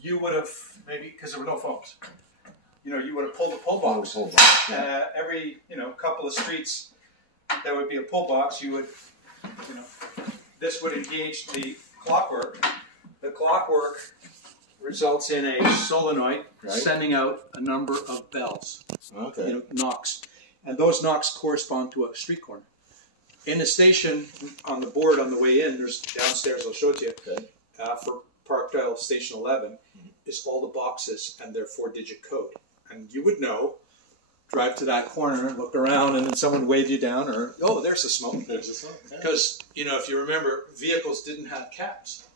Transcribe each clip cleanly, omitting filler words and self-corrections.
you would have, maybe, because there were no phones, you know, you would have pulled the pull box. Every, you know, couple of streets, there would be a pull box. You would, you know, this would engage the clockwork. The clockwork results in a solenoid sending out a number of bells, you know, knocks. And those knocks correspond to a street corner. In the station, on the board on the way in, there's downstairs, I'll show it to you, for Park Dial Station 11, is all the boxes and their 4-digit code. And you would know, drive to that corner, look around, and then someone wave you down, or, oh, there's the smoke. There's the smoke. Because, you know, if you remember, vehicles didn't have cabs.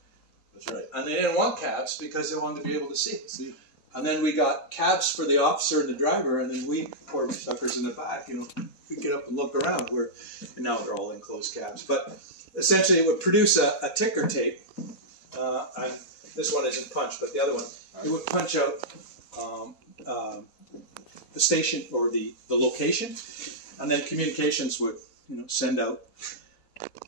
That's right. And they didn't want cabs because they wanted to be able to see. And then we got cabs for the officer and the driver, and then we, poor suckers in the back, you know, we get up and look around. And now they're all enclosed cabs. But essentially it would produce a ticker tape. And this one isn't punched, but the other one, it would punch out the station or the location, and then communications would, you know, send out.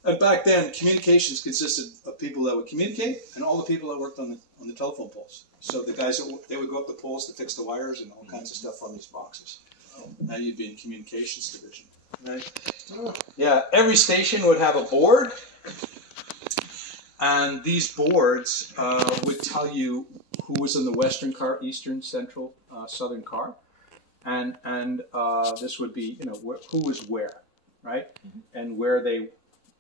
And back then, communications consisted of people that would communicate and all the people that worked on the telephone poles. So the guys they would go up the poles to fix the wires and all kinds of stuff on these boxes. Now you'd be in communications division, right? Yeah, every station would have a board, and these boards would tell you who was in the western car, eastern, central, southern car, and this would be, you know, who was where, right, and where they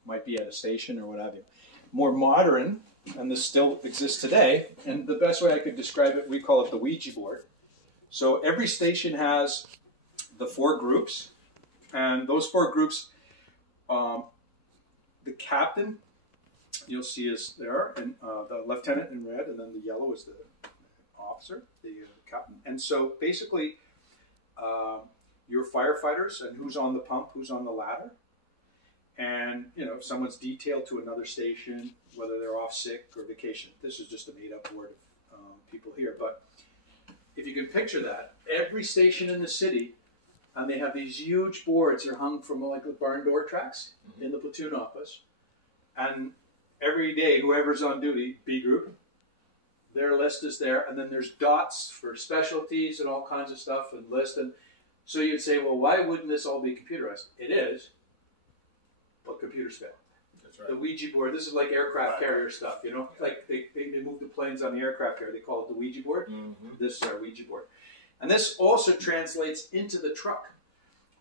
might be at a station or what have you. More modern, and this still exists today, and the best way I could describe it, we call it the Ouija board. So every station has the 4 groups, and those 4 groups, the captain, you'll see is there, and the lieutenant in red, and then the yellow is the officer, the captain. And so basically, your firefighters and who's on the pump, who's on the ladder. And, you know, if someone's detailed to another station, whether they're off sick or vacation, this is just a made-up word of people here. But if you can picture that, every station in the city, and they have these huge boards, they're hung from like the barn door tracks in the platoon office. And every day, whoever's on duty, B group, their list is there. And then there's dots for specialties and all kinds of stuff and list. And so you'd say, well, why wouldn't this all be computerized? It is. But computers fail. That's right. The Ouija board, this is like aircraft carrier stuff, you know? Like they move the planes on the aircraft carrier, they call it the Ouija board. This is our Ouija board. And this also translates into the truck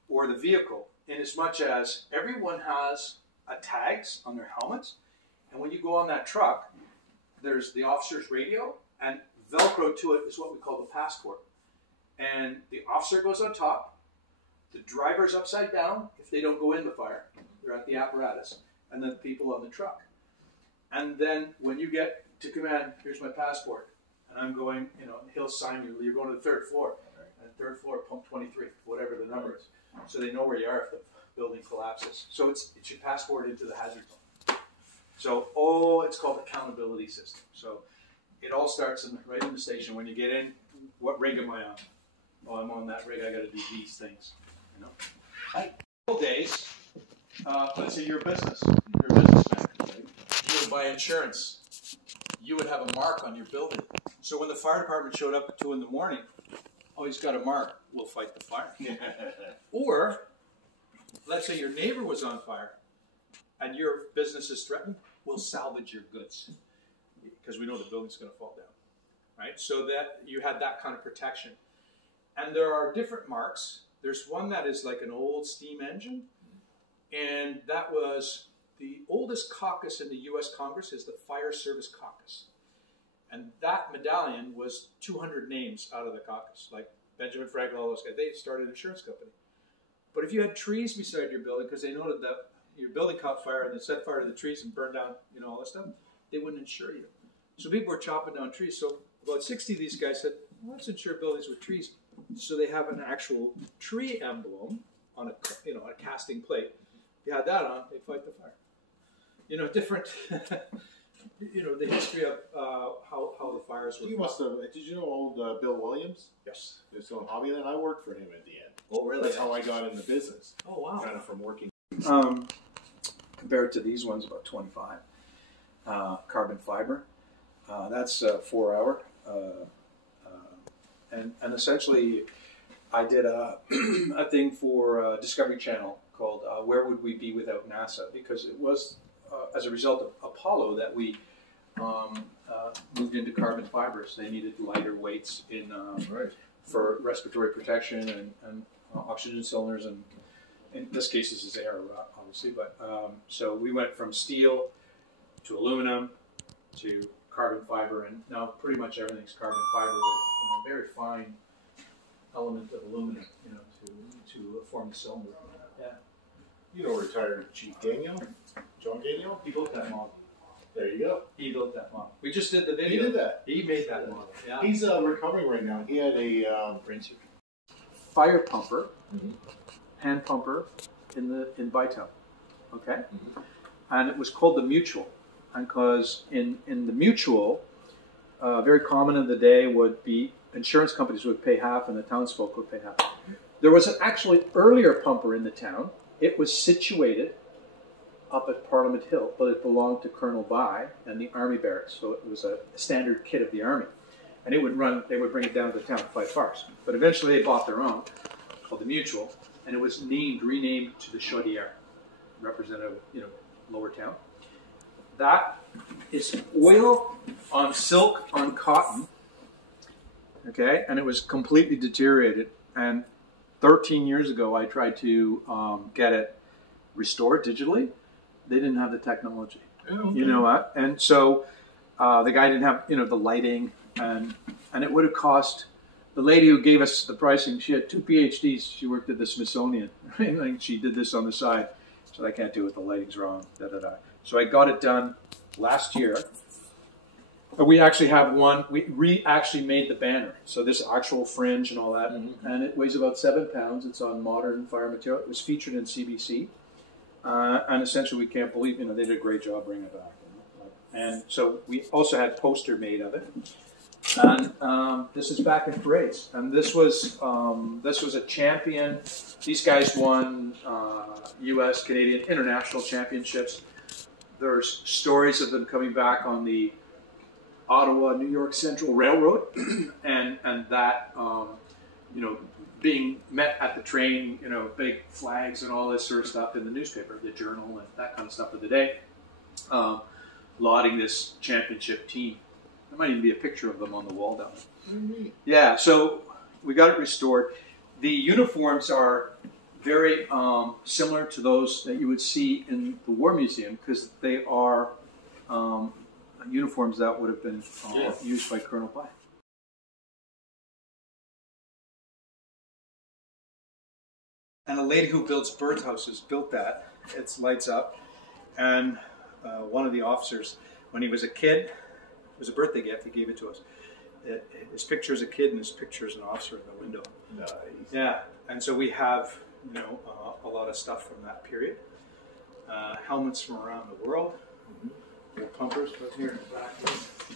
or the vehicle, in as much as everyone has tags on their helmets. And when you go on that truck, there's the officer's radio, and Velcro to it is what we call the passport. And the officer goes on top, the driver's upside down if they don't go in the fire. They're at the apparatus, and then the people on the truck. And then when you get to command, here's my passport, and I'm going, you know, he'll sign you, you're going to the 3rd floor, and 3rd floor, pump 23, whatever the number is. So they know where you are if the building collapses. So it's your passport into the hazard zone. So, it's called accountability system. So it all starts right in the station. When you get in, what rig am I on? Oh, I'm on that rig, I gotta do these things, you know. In the old days, let's say you're a businessman, right? You would buy insurance. You would have a mark on your building. So when the fire department showed up at 2 in the morning, oh, he's got a mark, we'll fight the fire. Or, let's say your neighbor was on fire and your business is threatened, we'll salvage your goods because we know the building's going to fall down, right? So that you had that kind of protection. And there are different marks. There's one that is like an old steam engine. And that was the oldest caucus in the U.S. Congress is the Fire Service Caucus. And that medallion was 200 names out of the caucus, like Benjamin Franklin, all those guys. They started an insurance company. But if you had trees beside your building, because they noted that your building caught fire and they set fire to the trees and burned down, you know, all that stuff, they wouldn't insure you. So people were chopping down trees. So about 60 of these guys said, well, let's insure buildings with trees. So they have an actual tree emblem on a, you know, a casting plate. If you had that on, they fight the fire. You know, different, you know, the history of how the fires were. You must have, did you know old Bill Williams? Yes. He was on Hobbyland. I worked for him at the end. Oh, really? That's how I got in the business. Oh, wow. Kind of from working. Compared to these ones, about 25. Carbon fiber. That's 4 hour. And essentially, I did a thing for Discovery Channel called "Where Would We Be Without NASA?" Because it was as a result of Apollo that we moved into carbon fibers. They needed lighter weights for respiratory protection and oxygen cylinders, and in this case, this is air, obviously. But so we went from steel to aluminum to carbon fiber, and now pretty much everything's carbon fiber with a very fine element of aluminum, to form the cylinder. Yeah. You know, retired Chief Daniel, John Daniel. He built that model. There you go. He built that model. We just did the video. He did that. He made that model. Yeah. He's recovering right now. He had a fire pumper, hand pumper in Bytown. Okay, and it was called the Mutual, and because in the Mutual, very common in the day would be insurance companies would pay half and the townsfolk would pay half. There was an actually earlier pumper in the town. It was situated up at Parliament Hill, but it belonged to Colonel By and the Army Barracks, so it was a standard kit of the Army. And it would run, they would bring it down to the town to fight fires. But eventually they bought their own, called the Mutual, and it was renamed to the Chaudière, representative, lower town. That is oil on silk on cotton, okay, and it was completely deteriorated. And 13 years ago, I tried to get it restored digitally. They didn't have the technology, you know what? And so the guy didn't have, the lighting, and it would have cost. The lady who gave us the pricing, she had 2 PhDs. She worked at the Smithsonian. Like she did this on the side. So I can't do it. The lighting's wrong. So I got it done last year. We actually have one. We actually made the banner. So this actual fringe and all that, and it weighs about 7 pounds. It's on modern fire material. It was featured in CBC, and essentially we can't believe they did a great job bringing it back. And so we also had a poster made of it. And this is back in parades, and this was a champion. These guys won U.S., Canadian, international championships. There's stories of them coming back on the Ottawa, New York Central Railroad, and that being met at the train, big flags and all this sort of stuff in the newspaper, the Journal, and that kind of stuff of the day, lauding this championship team. There might even be a picture of them on the wall down there. Yeah, so we got it restored. The uniforms are very similar to those that you would see in the War Museum, because they are uniforms that would have been used by Colonel By. And a lady who builds birdhouses built that. It lights up. And one of the officers, when he was a kid, it was a birthday gift, he gave it to us. His picture as a kid and his picture as an officer in the window. Nice. Yeah, and so we have, a lot of stuff from that period. Helmets from around the world. Little pumpers put here in the back.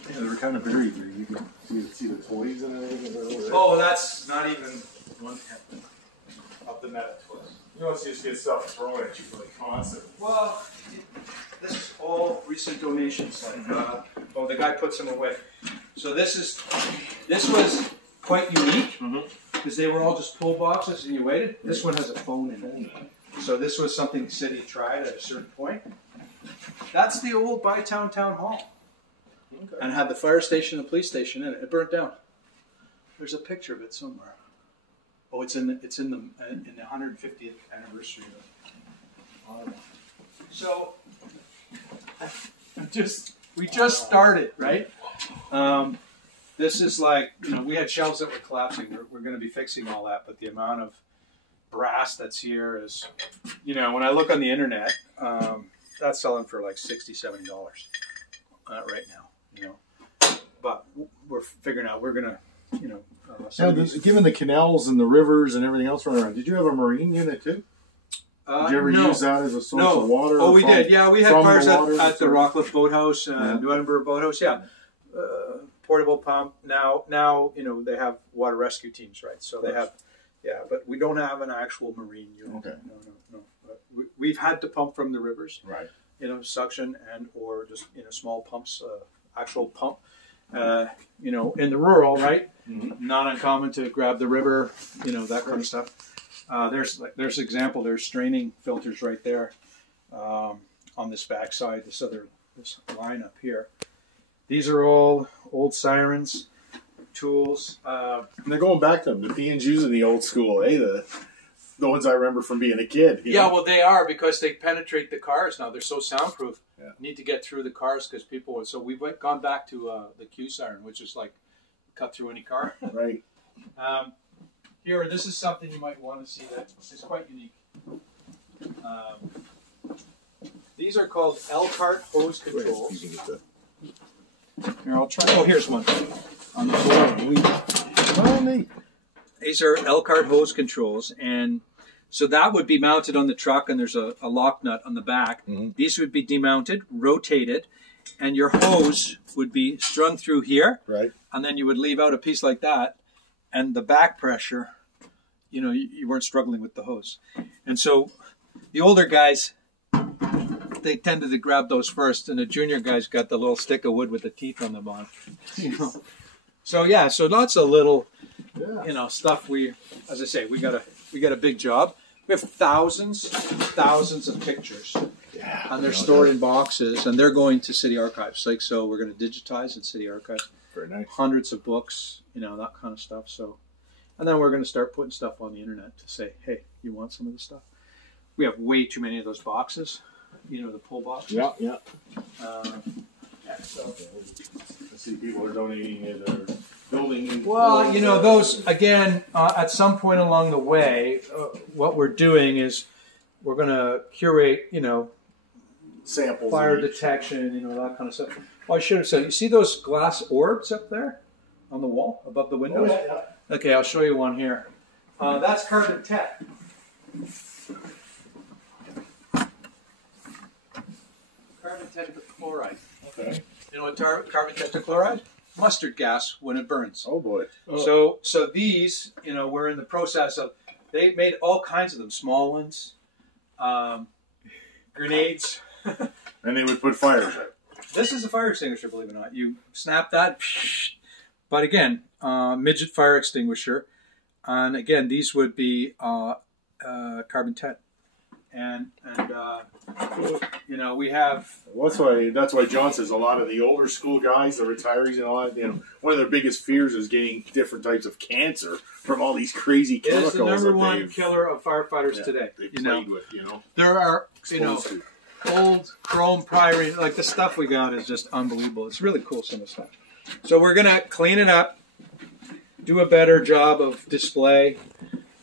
Yeah, they were kind of buried there. You can see the toys and everything. Oh, that's not even 1/10 of the metal toys. You don't just get stuff thrown at you like constant. Well, this is all recent donations. Like, the guy puts them away. So this was quite unique because they were all just pull boxes and you waited. This one has a phone in it. So this was something the city tried at a certain point. That's the old Bytown Town Hall, and had the fire station and police station in it. It burnt down. There's a picture of it somewhere. Oh, it's in the 150th anniversary of it. So we just started, right? This is like, we had shelves that were collapsing. We're going to be fixing all that, but the amount of brass that's here is, when I look on the internet, that's selling for like $60, $70 right now, But we're figuring out we're going to, given the canals and the rivers and everything else running around, did you have a marine unit too? Did you ever use that as a source of water? Oh, we did. Yeah, we had fires at the Rockcliffe Boathouse, New Edinburgh Boathouse. Yeah, portable pump. Now they have water rescue teams, right? So they have, but we don't have an actual marine unit. Okay. No. We've had to pump from the rivers, right? Suction and or just small pumps, actual pump. you know, in the rural, right? Not uncommon to grab the river, you know, that kind of stuff. There's example. There's straining filters right there on this backside. This line up here. These are all old sirens, tools. And they're going back to them. The P&Gs in the old school, eh? The ones I remember from being a kid. Yeah, well, they are because they penetrate the cars now. They're so soundproof. Yeah. Need to get through the cars because people. So we've gone back to the Q siren, which is like cut through any car. Right. Here, this is something you might want to see that is quite unique. These are called Elkhart hose controls. Here, I'll try. Oh, here's one on the floor. Oh, neat. These are Elkhart hose controls, and so that would be mounted on the truck, and there's a lock nut on the back. These would be demounted, rotated, and your hose would be strung through here. Right. And then you would leave out a piece like that, and the back pressure, you know, you weren't struggling with the hose. And so the older guys, they tended to grab those first, and the junior guys got the little stick of wood with the teeth on them on. You know. So yeah, so lots of little, you know, stuff. As I say, we got a big job. We have thousands of pictures, and they're stored in boxes, and they're going to city archives. Like, so we're going to digitize in city archives. Very nice. Hundreds of books, you know, that kind of stuff. So, and then we're going to start putting stuff on the internet to say, hey, you want some of this stuff? We have way too many of those boxes. You know, the pull boxes. Yeah, yeah. So. I see people are donating it or building. Well, you know, those, again, at some point along the way, what we're doing is we're going to curate, you know, samples, fire detection, you know, that kind of stuff. Well, I should have said, you see those glass orbs up there on the wall above the windows? Oh, yeah. Okay, I'll show you one here. That's carbon tet. Carbon tetrachloride. Okay. You know what carbon tetrachloride? Mustard gas when it burns. Oh boy. Oh. So these, you know, we're in the process of, they made all kinds of them, small ones, grenades. And they would put fires out. This is a fire extinguisher, believe it or not. You snap that, but again, midget fire extinguisher. And again, these would be carbon tet. And you know, we have. That's why John says a lot of the older school guys, the retirees, and all that. You know, one of their biggest fears is getting different types of cancer from all these crazy chemicals. It is the number one killer of firefighters today. They've played with, you know. There are, you know, old chrome priority, like the stuff we got is just unbelievable. It's really cool, some of the stuff. So we're gonna clean it up, do a better job of display.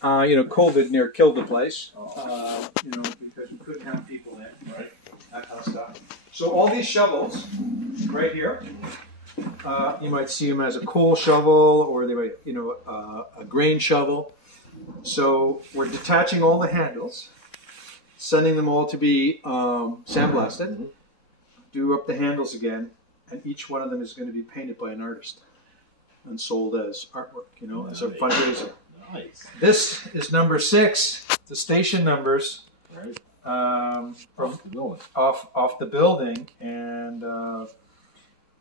You know, COVID near killed the place. You know, because we couldn't have people in, right? That kind of stuff. So all these shovels, right here, you might see them as a coal shovel, or they might, you know, a grain shovel. So we're detaching all the handles, sending them all to be sandblasted. Do up the handles again, and each one of them is going to be painted by an artist and sold as artwork, you know, as a fundraiser. Nice. This is number 6, the station numbers, right. off the building, and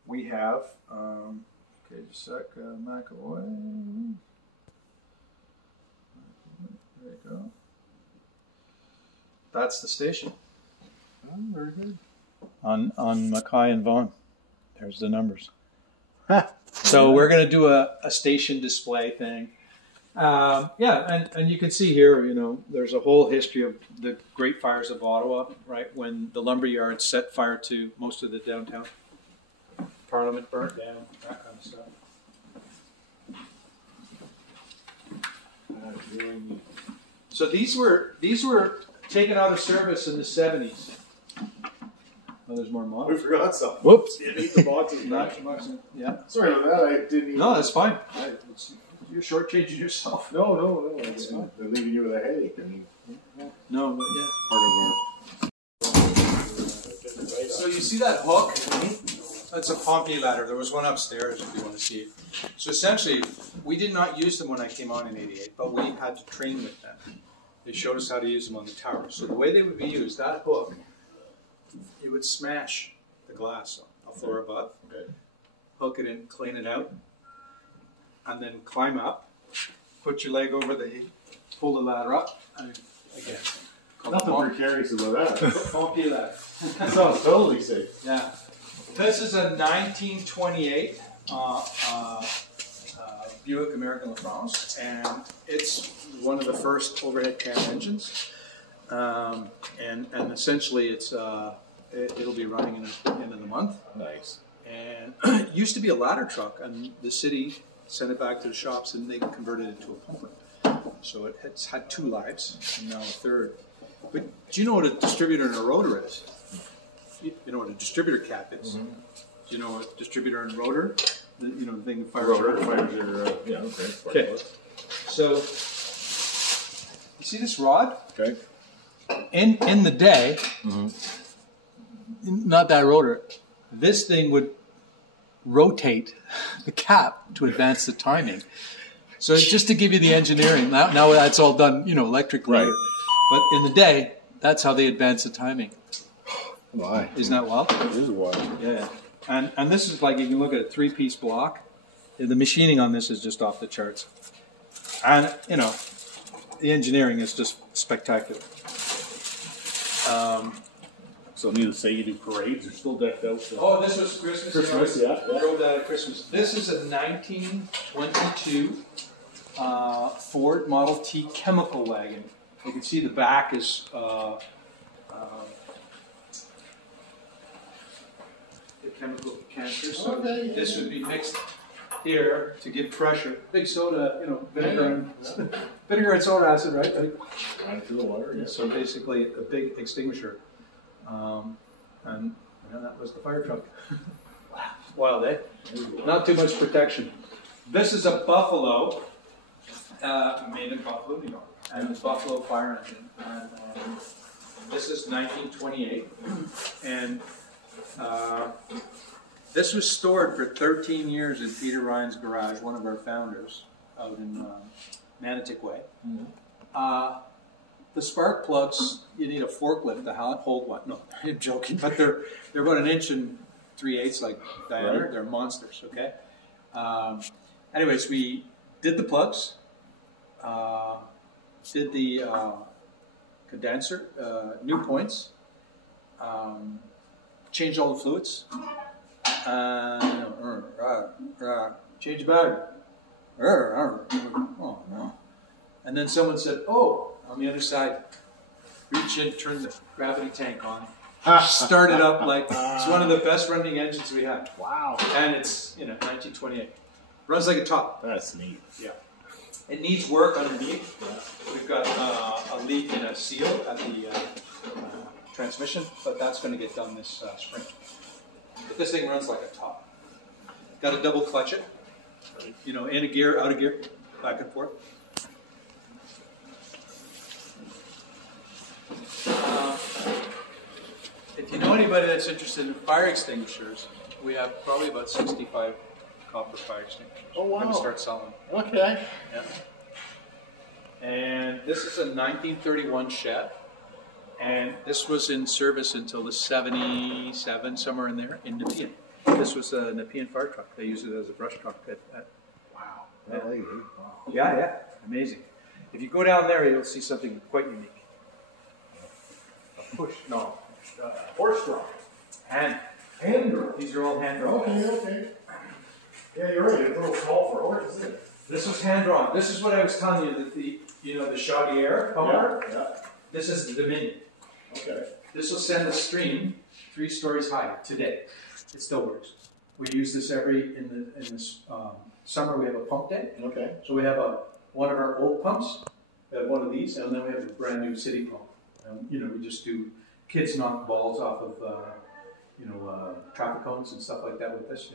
we have, okay, just a sec, McAvoy, there you go, that's the station. Oh, very good. On Mackay and Vaughan, there's the numbers. So we're going to do a station display thing. Yeah, and you can see here, you know, there's a whole history of the Great Fires of Ottawa, right, when the lumber yards set fire to most of the downtown. Parliament burnt down, that kind of stuff. So these were taken out of service in the 70s. Oh, there's more models. We forgot something. Whoops. Didn't eat the boxes. Yeah. Sorry about that. I didn't even. No, that's fine. You're shortchanging yourself. No. They're leaving you with a headache. I mean, no, but yeah. Part of So you see that hook? That's a Pompey ladder. There was one upstairs if you want to see it. So essentially, we did not use them when I came on in '88, but we had to train with them. They showed us how to use them on the tower. So the way they would be used, that hook, you would smash the glass on the floor above. Okay. hook it in, clean it out, and then climb up, put your leg over the, pull the ladder up, and again. Nothing precarious about that. Funky ladder. That sounds totally safe. Yeah. This is a 1928 Buick American LaFrance, and it's one of the first overhead cam engines. And essentially, it'll be running in the end of the month. Nice. And it used to be a ladder truck, and the city sent it back to the shops, and they converted it to a pumper. So it's had 2 lives, and now a 3rd. But do you know what a distributor and a rotor is? You know what a distributor cap is? Mm-hmm. Do you know what distributor and rotor? The thing that fires. Rotor fires your, yeah, okay. Okay. So, you see this rod? Okay. In the day, not that rotor, this thing would rotate the cap to advance the timing. So just to give you the engineering, now that's all done, electrically. Right. But in the day, that's how they advance the timing. Why? Isn't that wild? It is wild. Yeah. And this is like, you can look at a 3-piece block. The machining on this is just off the charts. And, the engineering is just spectacular. So needless to say, you do parades. They're still decked out. So. Oh, this was Christmas. Christmas, yeah. I drove that at Christmas. This is a 1922 Ford Model T chemical wagon. You can see the back is the chemical canisters. So this would be mixed here to give pressure. Big soda, vinegar and soda acid, right? Right through the water, yeah. So basically a big extinguisher. And that was the fire truck. Wild, eh? Not too much protection. This is a Buffalo, made in Buffalo, New York, and the Buffalo fire engine. And this is 1928, and this was stored for 13 years in Peter Ryan's garage, one of our founders, out in Manitic-Way. Mm-hmm. The spark plugs, you need a forklift to hold one. No, I'm joking, but they're about 1 3/8 like diameter. Right. They're monsters, okay? Anyways, we did the plugs, did the condenser, new points, changed all the fluids, change the battery. Oh, no. And then someone said, oh, on the other side, reach in, turn the gravity tank on, start it up like, it's one of the best running engines we have. Wow. And it's, 1928. Runs like a top. That's neat. Yeah. It needs work underneath. We've got a leak in a seal at the transmission, but that's going to get done this spring. But this thing runs like a top. Got to double clutch it. In a gear, out of gear, back and forth. If you know anybody that's interested in fire extinguishers, we have probably about 65 copper fire extinguishers. Oh, wow. We're going to start selling. Okay. Yeah. And this is a 1931 Chev, and this was in service until the 77, somewhere in there, in Nepean. This was a Nepean fire truck. They use it as a brush truck. Wow. Yeah, amazing. If you go down there, you'll see something quite unique. Horse draw. Hand draw. These are all hand drawn. Okay. Yeah, you're right. It's a little small for a horse, isn't it? This was hand drawn. This is what I was telling you, that the Chaudière pumper. Yeah. This is the Dominion. Okay. This will send a stream 3 stories high today. It still works. We use this in this summer. We have a pump day. Okay. So we have one of our old pumps. We have one of these, and then we have a brand new city pump. We just do. Kids knock balls off of, traffic cones and stuff like that with this,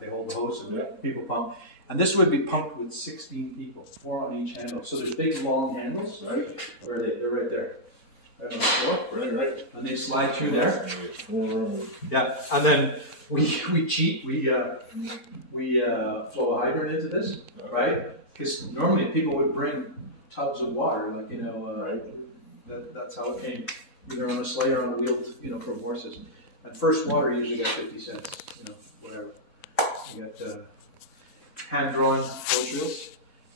they hold the hose and people pump. And this would be pumped with 16 people, 4 on each handle. So there's big, long handles. Right. Where are they? They're right there. Right on the floor. Right. And they slide through there. Yeah. And then we cheat. We flow a hydrant into this, right? Because normally people would bring tubs of water, that's how it came. Either on a sleigh or on a wheel, from horses. And first water usually got 50 cents, whatever. You got hand-drawn hose reels,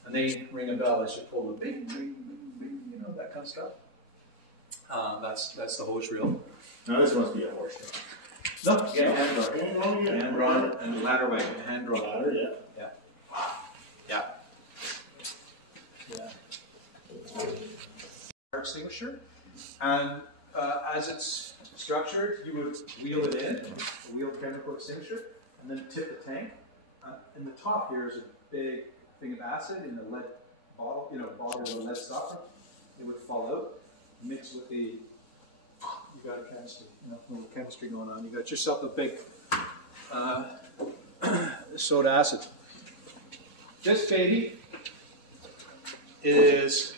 and they ring a bell as you pull the bing, bing, bing, bing, you know, that kind of stuff. That's the hose reel. Now this must be a horse reel. No, yeah, hand-drawn. Hand-drawn and ladder wagon, hand-drawn. Ladder, yeah. Yeah. Fire extinguisher, and as it's structured, you would wheel it in, a wheeled chemical extinguisher, and then tip the tank. In the top here is a big thing of acid in a lead bottle, bottle with a lead stopper. It would fall out, mix with the, you got a chemistry, a little chemistry going on. You got yourself a big soda acid. This baby is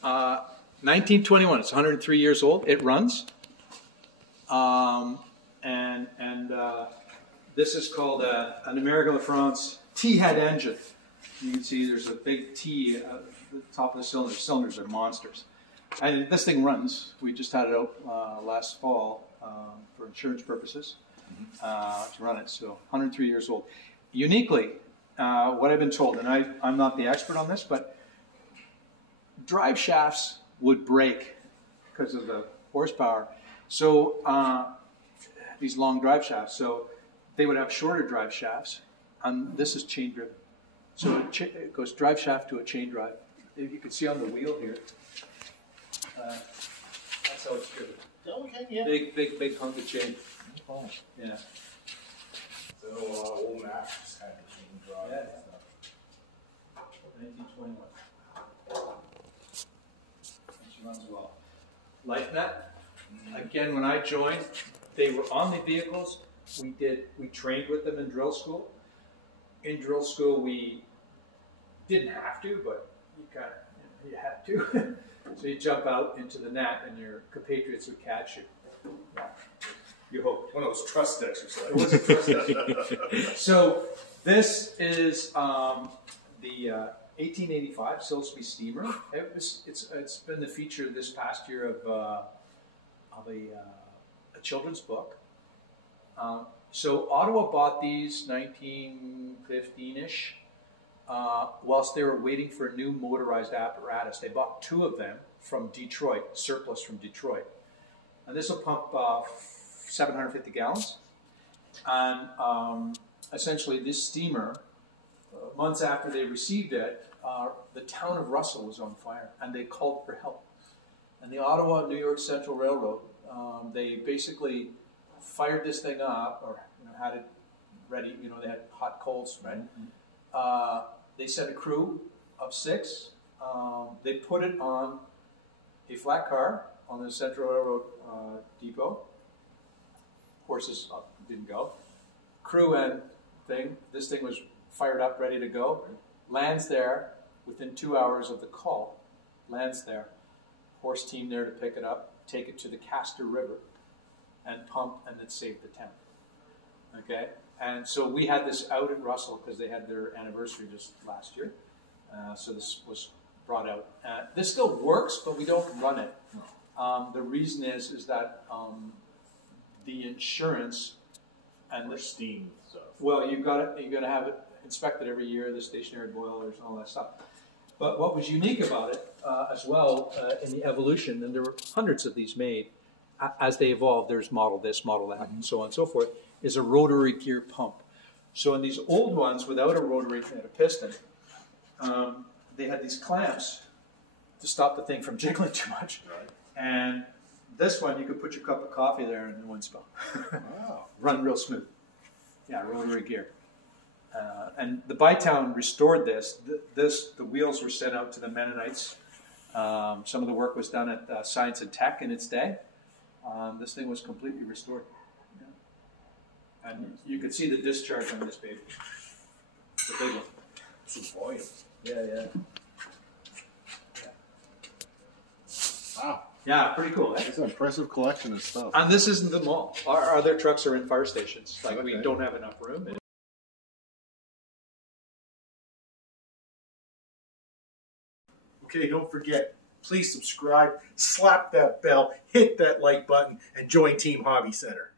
1921. It's 103 years old. It runs, this is called an American La France T-head engine. You can see there's a big T at the top of the cylinder. Cylinders are monsters, and this thing runs. We just had it out last fall for insurance purposes to run it. So 103 years old. Uniquely, what I've been told, and I'm not the expert on this, but drive shafts would break because of the horsepower. So these long drive shafts, so they would have shorter drive shafts, and this is chain driven. So it goes drive shaft to a chain drive. You can see on the wheel here. That's how it's driven. Okay, yeah. Big hunk of chain. Oh. Yeah. So old Max just had the chain drive. Yeah. 1921. And she runs well. LifeNet. Again, when I joined, they were on the vehicles. We trained with them in drill school. In drill school, we didn't have to, but you had to. So you jump out into the net, and your compatriots would catch you. Yeah. You hope. One of those trust exercises. It was a trust exercise. So this is the 1885 Silsby steamer. It's been the feature this past year of a children's book. So Ottawa bought these 1915-ish whilst they were waiting for a new motorized apparatus. They bought 2 of them from Detroit, surplus from Detroit. And this will pump 750 gallons. And essentially this steamer, months after they received it, the town of Russell was on fire, and they called for help. And the Ottawa New York Central Railroad, they basically fired this thing up, or had it ready. They had hot coals, right? Mm-hmm. They sent a crew of 6. They put it on a flat car on the Central Railroad depot. Horses didn't go. Crew and thing. This thing was fired up, ready to go. Lands there within 2 hours of the call. Lands there. Horse team there to pick it up, take it to the Castor River, and pump, and it saved the town. Okay? And so we had this out at Russell because they had their anniversary just last year. So this was brought out. This still works, but we don't run it. The reason is that the insurance and the steam stuff. Well, you got to have it inspected every year, the stationary boilers and all that stuff. But what was unique about it as well in the evolution, and there were hundreds of these made, as they evolved, there's model this, model that, and so on and so forth, is a rotary gear pump. So in these old ones, without a rotary and a piston, they had these clamps to stop the thing from jiggling too much. Right. And this one, you could put your cup of coffee there and it wouldn't spill. Wow. Run real smooth. Yeah, rotary gear. And the Bytown restored this. The wheels were sent out to the Mennonites. Some of the work was done at Science and Tech in its day. This thing was completely restored. Yeah. And you could see the discharge on this baby. It's a big one. Some volume. Yeah. Wow. Yeah, pretty cool. Eh? It's an impressive collection of stuff. And this isn't the mall. Our other trucks are in fire stations. Like, we Okay. don't have enough room. Okay, don't forget, please subscribe, slap that bell, hit that like button, and join Team Hobby Center.